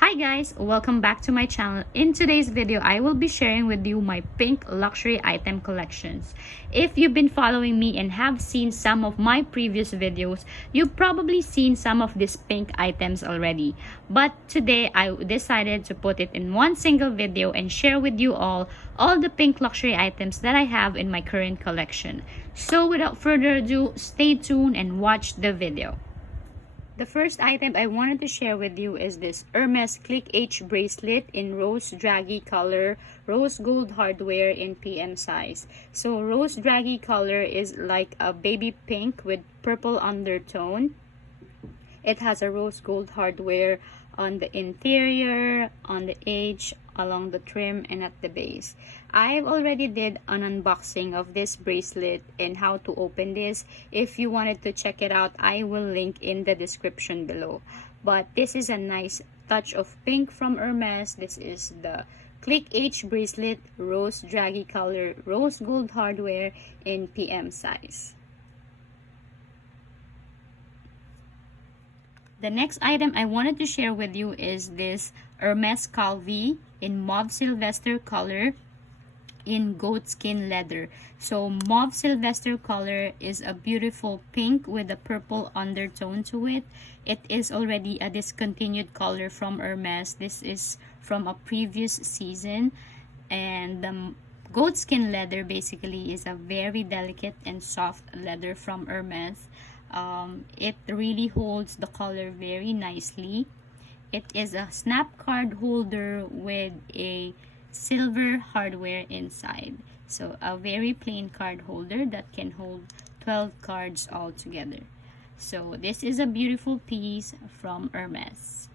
Hi guys, welcome back to my channel. In today's video, I will be sharing with you my pink luxury item collections. If you've been following me and have seen some of my previous videos, you've probably seen some of these pink items already. But today, I decided to put it in one single video and share with you all the pink luxury items that I have in my current collection. So without further ado, stay tuned and watch the video. The first item I wanted to share with you is this Hermes Click H bracelet in rose draggy color, rose gold hardware in PM size. So rose draggy color is like a baby pink with purple undertone. It has a rose gold hardware on the interior, on the edge, along the trim, and at the base. I've already did an unboxing of this bracelet and how to open this. If you wanted to check it out, I will link in the description below. But this is a nice touch of pink from Hermes. This is the Click H bracelet, rose draggy color, rose gold hardware in PM size. The next item I wanted to share with you is this Hermes Calvi in mauve Sylvester color in goatskin leather. So mauve Sylvester color is a beautiful pink with a purple undertone to it. It is already a discontinued color from Hermes. This is from a previous season, and the goatskin leather basically is a very delicate and soft leather from Hermes. It really holds the color very nicely. It is a snap card holder with a silver hardware inside. So a very plain card holder that can hold 12 cards all together. So this is a beautiful piece from Hermes.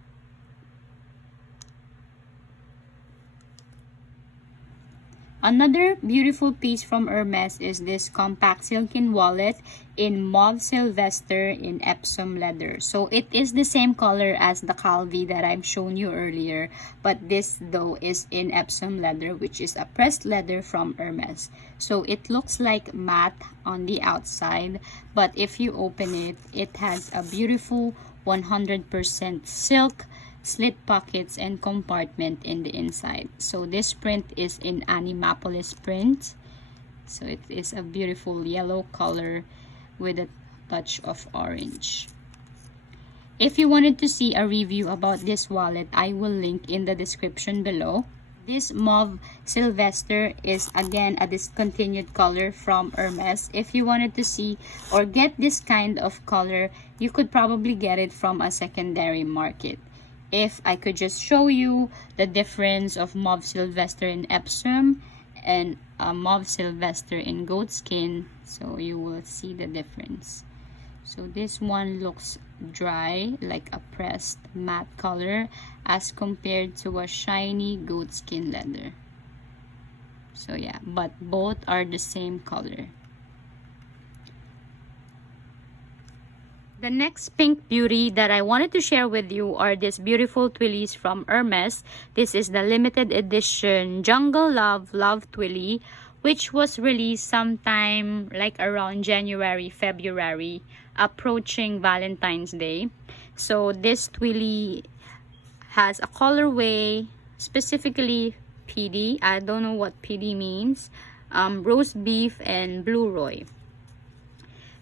Another beautiful piece from Hermes is this compact silken wallet in mauve Sylvester in Epsom leather. So it is the same color as the Calvi that I've shown you earlier, but this though is in Epsom leather, which is a pressed leather from Hermes. So it looks like matte on the outside, but if you open it, it has a beautiful 100% silk slit pockets and compartment in the inside. So this print is in Animapolis print. So it is a beautiful yellow color with a touch of orange. If you wanted to see a review about this wallet, I will link in the description below. This mauve Sylvester is again a discontinued color from Hermes. If you wanted to see or get this kind of color, you could probably get it from a secondary market. If I could just show you the difference of mauve Sylvester in Epsom and mauve Sylvester in goatskin, so you will see the difference. So this one looks dry, like a pressed matte color, as compared to a shiny goatskin leather. So yeah, but both are the same color. The next pink beauty that I wanted to share with you are these beautiful twillies from Hermes. This is the limited edition Jungle Love Twilly, which was released sometime like around January, February, approaching Valentine's Day. So this twilly has a colorway, specifically PD. I don't know what PD means. Roast beef and blue roy.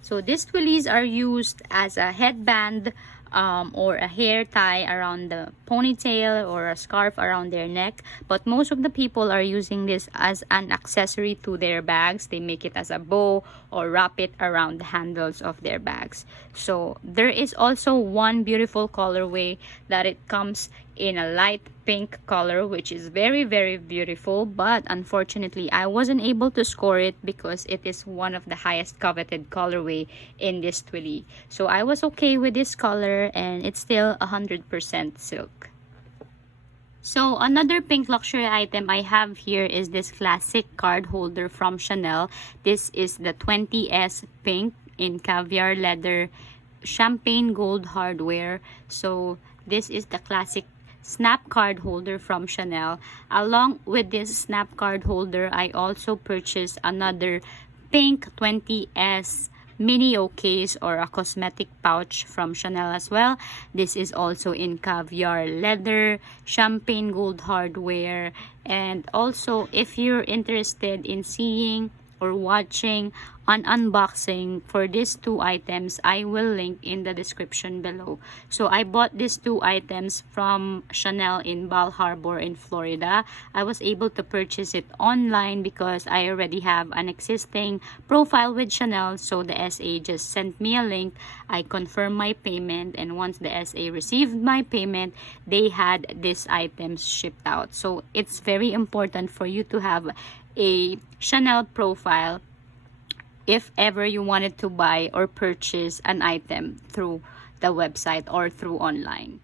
So these twillies are used as a headband or a hair tie around the ponytail or a scarf around their neck. But most of the people are using this as an accessory to their bags. They make it as a bow or wrap it around the handles of their bags. So there is also one beautiful colorway that it comes in a light pink color, which is very beautiful, but unfortunately I wasn't able to score it because it is one of the highest coveted colorway in this twilly. So I was okay with this color, and it's still 100% silk. So another pink luxury item I have here is this classic card holder from Chanel. This is the 20S pink in caviar leather, champagne gold hardware. So this is the classic snap card holder from Chanel. Along with this snap card holder, I also purchased another pink 20S mini case or a cosmetic pouch from Chanel as well. This is also in caviar leather, champagne gold hardware, and also if you're interested in seeing or watching an unboxing for these two items, I will link in the description below. So I bought these two items from Chanel in Bal Harbour in Florida. I was able to purchase it online because I already have an existing profile with Chanel, so the SA just sent me a link. I confirmed my payment, and once the SA received my payment, they had these items shipped out. So it's very important for you to have a Chanel profile if ever you wanted to buy or purchase an item through the website or through online.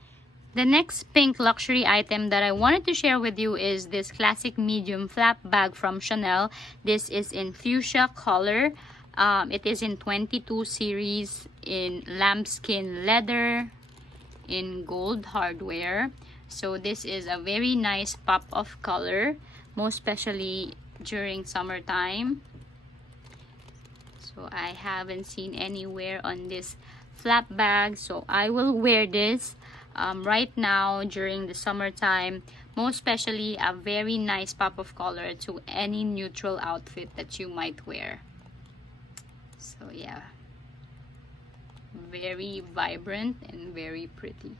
The next pink luxury item that I wanted to share with you is this classic medium flap bag from Chanel. This is in fuchsia color. It is in 22 series, in lambskin leather, in gold hardware. So this is a very nice pop of color, most especially during summertime. So I haven't seen anywhere on this flap bag, so I will wear this right now during the summertime, most especially a very nice pop of color to any neutral outfit that you might wear. So yeah, very vibrant and very pretty.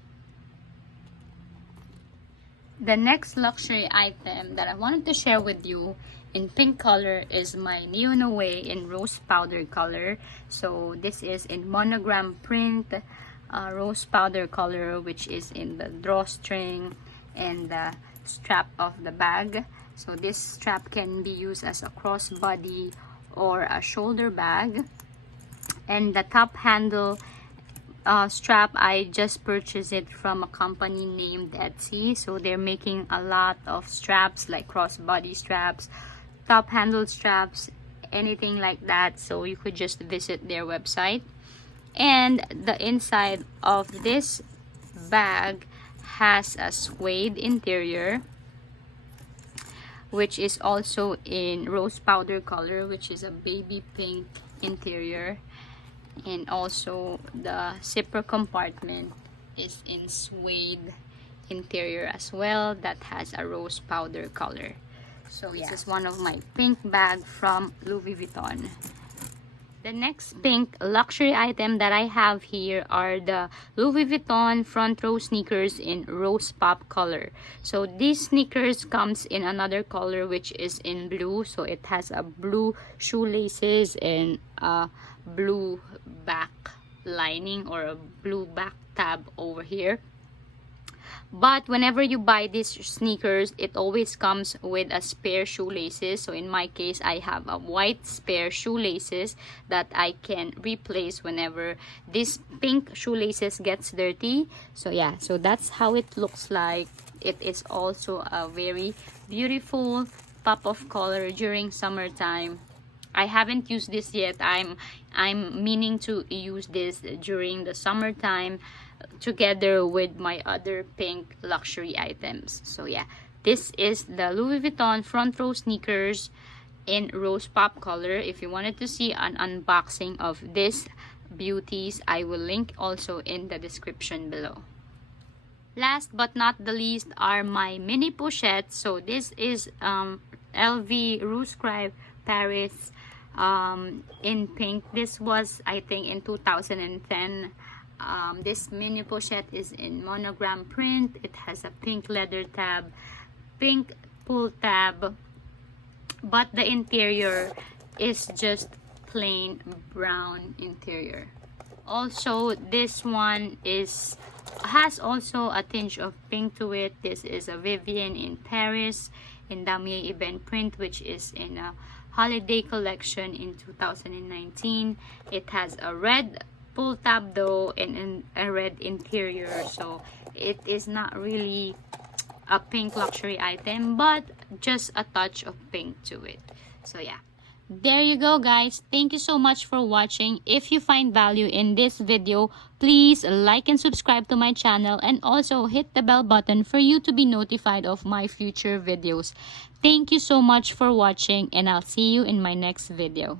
The next luxury item that I wanted to share with you in pink color is my Neo Noe in rose powder color. So this is in monogram print, rose powder color, which is in the drawstring and the strap of the bag. So this strap can be used as a crossbody or a shoulder bag. And the top handle strap, I just purchased it from a company named Etsy. So they're making a lot of straps, like crossbody straps, top handle straps, anything like that. So you could just visit their website. And the inside of this bag has a suede interior, which is also in rose powder color, which is a baby pink interior. And also the zipper compartment is in suede interior as well, that has a rose powder color. So yeah, this is one of my pink bag from Louis Vuitton. The next pink luxury item that I have here are the Louis Vuitton Frontrow sneakers in rose pop color. So these sneakers comes in another color, which is in blue. So it has a blue shoelaces and a blue back lining or a blue back tab over here. But whenever you buy these sneakers, it always comes with a spare shoelaces. So in my case, I have a white spare shoelaces that I can replace whenever this pink shoelaces gets dirty. So yeah, so that's how it looks like. It is also a very beautiful pop of color during summertime. I haven't used this yet. I'm meaning to use this during the summertime together with my other pink luxury items. So yeah, this is the Louis Vuitton front row sneakers in rose pop color. If you wanted to see an unboxing of this beauties, I will link also in the description below. Last but not the least are my mini pochettes. So this is LV Rouge Scribe Paris in pink. This was, I think, in 2010. This mini pochette is in monogram print. It has a pink leather tab, pink pull tab, but the interior is just plain brown interior. Also, this one has also a tinge of pink to it. This is a Vivienne in Paris in Damier Ebene print, which is in a holiday collection in 2019. It has a red pull tab though and a red interior, so it is not really a pink luxury item, but just a touch of pink to it. So yeah, there you go guys. Thank you so much for watching. If you find value in this video, please like and subscribe to my channel, and also hit the bell button for you to be notified of my future videos. Thank you so much for watching, and I'll see you in my next video.